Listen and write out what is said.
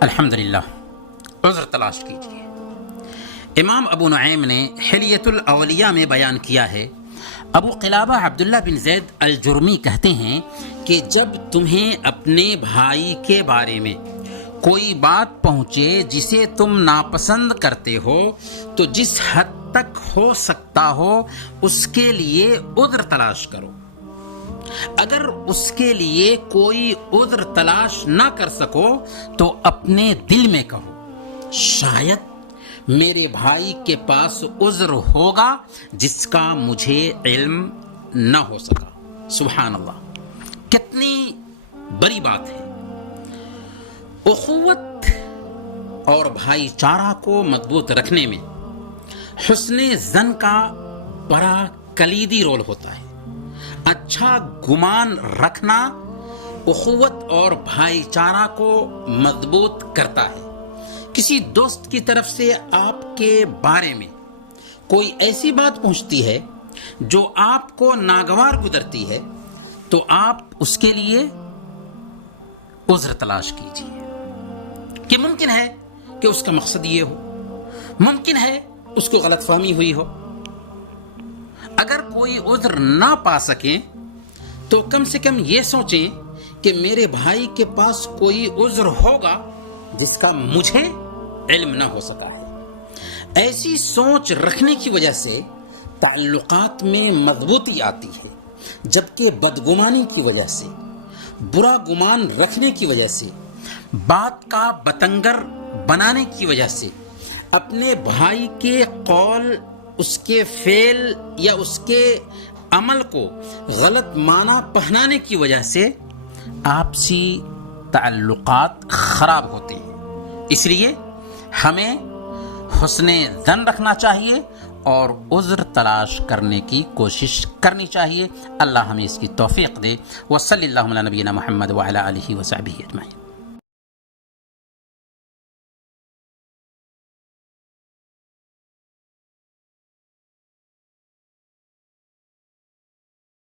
الحمدللہ، عذر تلاش کیجیے۔ امام ابو نعیم نے حلیۃ الاولیاء میں بیان کیا ہے، ابو قلابہ عبداللہ بن زید الجرمی کہتے ہیں کہ جب تمہیں اپنے بھائی کے بارے میں کوئی بات پہنچے جسے تم ناپسند کرتے ہو تو جس حد تک ہو سکتا ہو اس کے لیے عذر تلاش کرو۔ اگر اس کے لیے کوئی عذر تلاش نہ کر سکو تو اپنے دل میں کہو، شاید میرے بھائی کے پاس عذر ہوگا جس کا مجھے علم نہ ہو سکا۔ سبحان اللہ، کتنی بڑی بات ہے۔ اخوت اور بھائی چارہ کو مضبوط رکھنے میں حسن ظن کا بڑا کلیدی رول ہوتا ہے۔ اچھا گمان رکھنا اخوت اور بھائی چارہ کو مضبوط کرتا ہے۔ کسی دوست کی طرف سے آپ کے بارے میں کوئی ایسی بات پہنچتی ہے جو آپ کو ناگوار گزرتی ہے تو آپ اس کے لیے عذر تلاش کیجیے کہ ممکن ہے کہ اس کا مقصد یہ ہو، ممکن ہے اس کو غلط فہمی ہوئی ہو۔ اگر کوئی عذر نہ پا سکیں تو کم سے کم یہ سوچیں کہ میرے بھائی کے پاس کوئی عذر ہوگا جس کا مجھے علم نہ ہو سکا ہے۔ ایسی سوچ رکھنے کی وجہ سے تعلقات میں مضبوطی آتی ہے، جبکہ بدگمانی کی وجہ سے، برا گمان رکھنے کی وجہ سے، بات کا بتنگر بنانے کی وجہ سے، اپنے بھائی کے قول، اس کے فعل یا اس کے عمل کو غلط معنی پہنانے کی وجہ سے آپسی تعلقات خراب ہوتے ہیں۔ اس لیے ہمیں حسن ظن رکھنا چاہیے اور عذر تلاش کرنے کی کوشش کرنی چاہیے۔ اللہ ہمیں اس کی توفیق دے۔ وصلی اللہ علی نبینا محمد وعلی آلہ وصحبہ اجمعین۔